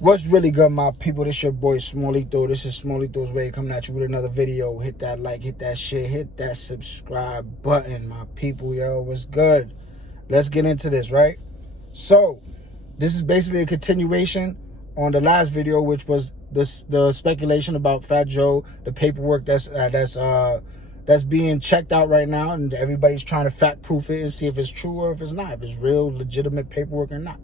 What's really good, my people? This your boy Smallito. This is Smallito's Way, coming at you with another video. Hit that like, hit that shit, hit that subscribe button, my people. Yo, what's good? Let's get into this, right? So, this is basically a continuation on the last video, which was the speculation about Fat Joe, the paperwork that's being checked out right now, and everybody's trying to fact proof it and see if it's true or if it's not, if it's real, legitimate paperwork or not.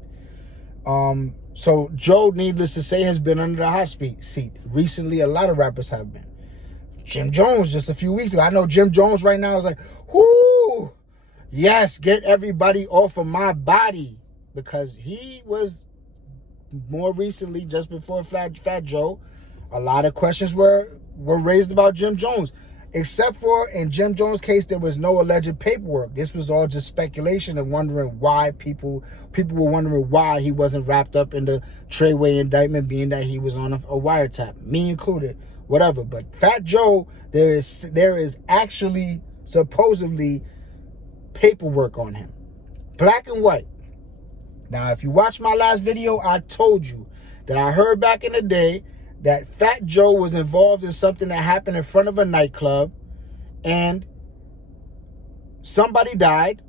So Joe, needless to say, has been under the hot seat. Recently, a lot of rappers have been. Jim Jones, just a few weeks ago. I know Jim Jones right now is like, whoo, yes, get everybody off of my body. Because he was more recently, just before Fat Joe, a lot of questions were raised about Jim Jones. Except for, in Jim Jones' case, there was no alleged paperwork. This was all just speculation and wondering why people were wondering why he wasn't wrapped up in the Treyway indictment, being that he was on a wiretap, me included, whatever. But Fat Joe, there is actually supposedly paperwork on him, black and white. Now, if you watch my last video, I told you that I heard back in the day that Fat Joe was involved in something that happened in front of a nightclub and somebody died.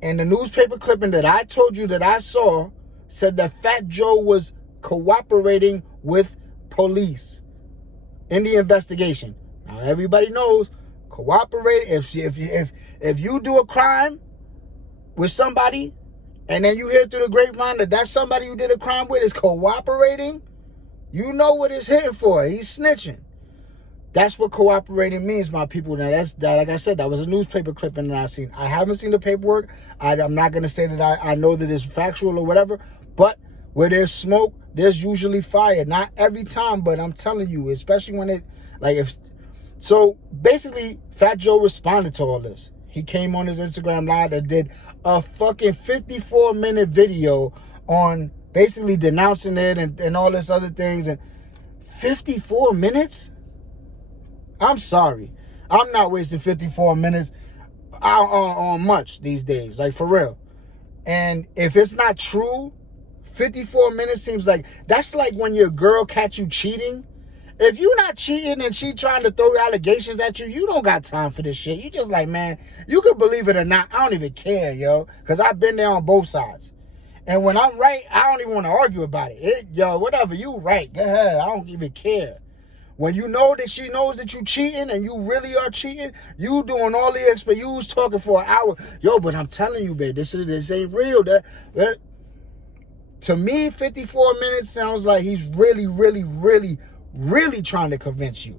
And the newspaper clipping that I told you that I saw said that Fat Joe was cooperating with police in the investigation. Now, everybody knows cooperating. If you do a crime with somebody and then you hear through the grapevine that that's somebody you did a crime with is cooperating, you know what it's hitting for. He's snitching. That's what cooperating means, my people. Now, like I said, that was a newspaper clipping that I seen. I haven't seen the paperwork. I'm not going to say that I know that it's factual or whatever, but where there's smoke, there's usually fire. Not every time, but I'm telling you, especially when so basically, Fat Joe responded to all this. He came on his Instagram Live and did a fucking 54-minute video on basically denouncing it and all this other things. And 54 minutes? I'm sorry. I'm not wasting 54 minutes on much these days, like for real. And if it's not true, 54 minutes seems like, that's like when your girl catch you cheating. If you're not cheating and she trying to throw allegations at you, you don't got time for this shit. You just like, man, you can believe it or not, I don't even care, yo. Because I've been there on both sides. And when I'm right, I don't even want to argue about it. Yo, whatever, you right, go ahead. I don't even care. When you know that she knows that you cheating and you really are cheating, you doing all the you was talking for an hour. Yo, but I'm telling you, babe, this ain't real. To me, 54 minutes sounds like he's really, really, really, really trying to convince you.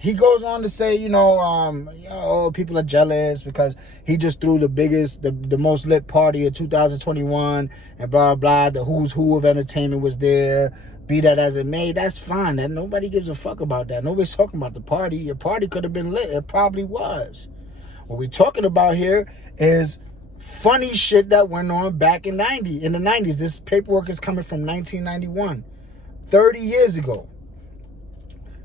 He goes on to say, people are jealous because he just threw the most lit party of 2021 and blah, blah. The who's who of entertainment was there. Be that as it may, that's fine. That nobody gives a fuck about that. Nobody's talking about the party. Your party could have been lit. It probably was. What we're talking about here is funny shit that went on back in the 90s. This paperwork is coming from 1991, 30 years ago.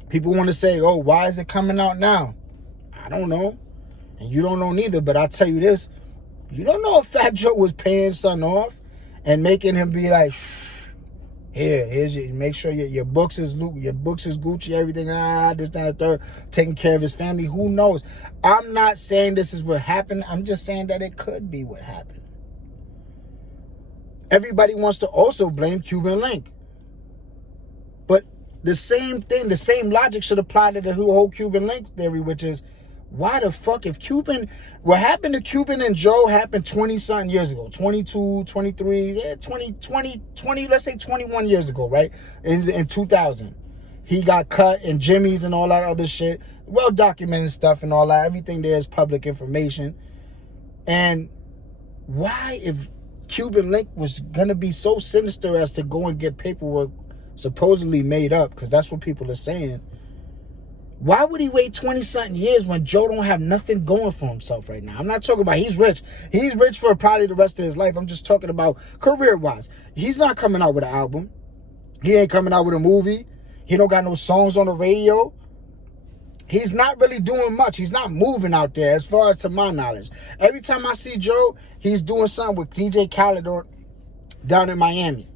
People want to say, oh, why is it coming out now? I don't know. And you don't know neither, but I'll tell you this. You don't know if Fat Joe was paying son off and making him be like, shh, here's your, make sure your books is Gucci, everything, this, that, and the third, taking care of his family. Who knows? I'm not saying this is what happened. I'm just saying that it could be what happened. Everybody wants to also blame Cuban Link. But the same thing, the same logic should apply to the whole Cuban Link theory, which is, why the fuck, what happened to Cuban and Joe happened 20-something years ago, 22, 23, 20, let's say 21 years ago, right? In 2000. He got cut and Jimmy's and all that other shit. Well-documented stuff and all that. Everything there is public information. And why, if Cuban Link was going to be so sinister as to go and get paperwork supposedly made up, because that's what people are saying, why would he wait 20-something years when Joe don't have nothing going for himself right now? I'm not talking about he's rich. He's rich for probably the rest of his life. I'm just talking about career-wise. He's not coming out with an album. He ain't coming out with a movie. He don't got no songs on the radio. He's not really doing much. He's not moving out there as far as to my knowledge. Every time I see Joe, he's doing something with DJ Khaled down in Miami.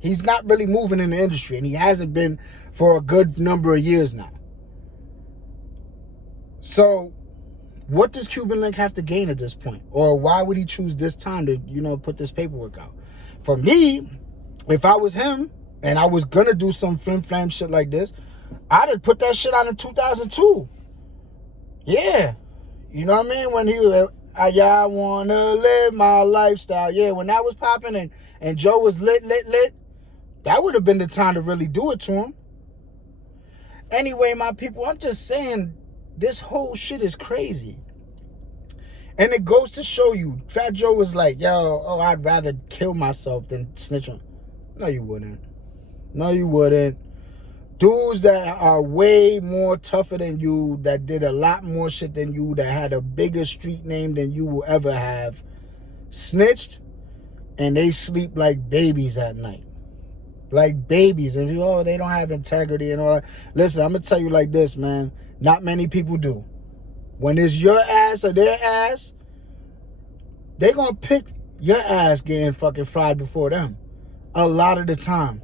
He's not really moving in the industry, and he hasn't been for a good number of years now. So what does Cuban Link have to gain at this point? Or why would he choose this time to, put this paperwork out? For me, if I was him and I was going to do some flim-flam shit like this, I'd have put that shit out in 2002. Yeah. You know what I mean? When I want to live my lifestyle. Yeah, when that was popping and Joe was lit, that would have been the time to really do it to him. Anyway, my people, I'm just saying, this whole shit is crazy. And it goes to show you, Fat Joe was like, I'd rather kill myself than snitch on. No, you wouldn't. No, you wouldn't. Dudes that are way more tougher than you, that did a lot more shit than you, that had a bigger street name than you will ever have, snitched, and they sleep like babies at night. Like babies. And they don't have integrity and all that. Listen, I'm going to tell you like this, man. Not many people do. When it's your ass or their ass, they going to pick your ass getting fucking fried before them. A lot of the time.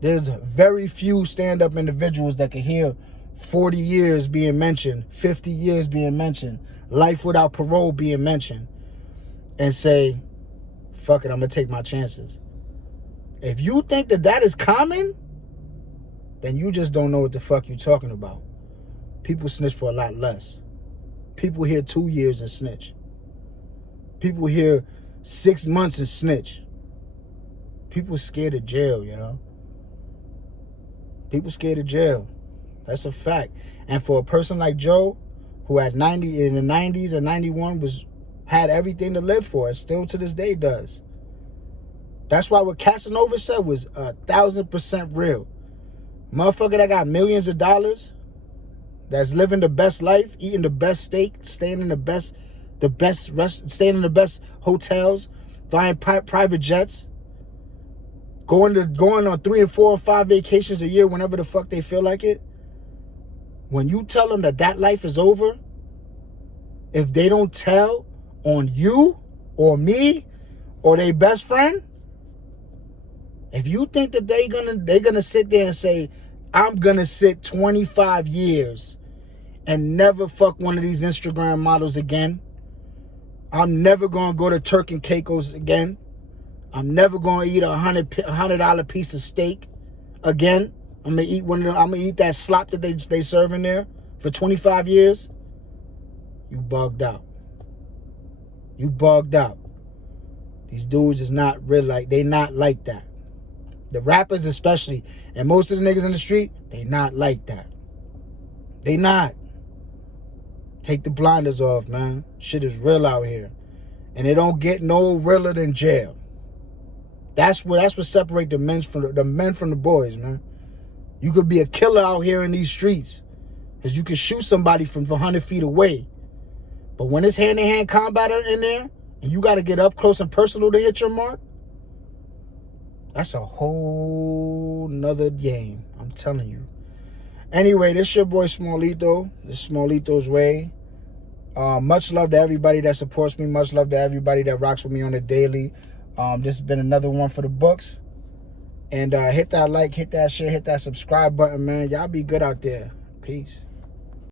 There's very few stand-up individuals that can hear 40 years being mentioned, 50 years being mentioned, life without parole being mentioned, and say, fuck it, I'm going to take my chances. If you think that is common, then you just don't know what the fuck you're talking about. People snitch for a lot less. People hear 2 years and snitch. People hear 6 months and snitch. People scared of jail, y'all. People scared of jail. That's a fact. And for a person like Joe, who in the 90s and 91 had everything to live for, and still to this day does. That's why what Casanova said was 1,000% real. Motherfucker that got millions of dollars, that's living the best life, eating the best steak, staying in the best staying in the best hotels, flying private jets, going on 3 and 4 and 5 vacations a year whenever the fuck they feel like it. When you tell them that life is over, if they don't tell on you or me or their best friend, if you think that they're gonna sit there and say, I'm gonna sit 25 years and never fuck one of these Instagram models again, I'm never gonna go to Turk and Caicos again, I'm never gonna eat $100 piece of steak again, I'm gonna eat that slop that they serve in there for 25 years, you bugged out. You bugged out. These dudes is not real, they not like that. The rappers especially, and most of the niggas in the street, they not like that. They not. Take the blinders off, man. Shit is real out here. And it don't get no realer than jail. That's what separates the men from the boys, man. You could be a killer out here in these streets, because you can shoot somebody from 100 feet away. But when it's hand-to-hand combat in there, and you got to get up close and personal to hit your mark, that's a whole nother game. I'm telling you. Anyway, this your boy Smallito. This is Smallito's Way. Much love to everybody that supports me. Much love to everybody that rocks with me on the daily. This has been another one for the books. And hit that like, hit that share, hit that subscribe button, man. Y'all be good out there. Peace.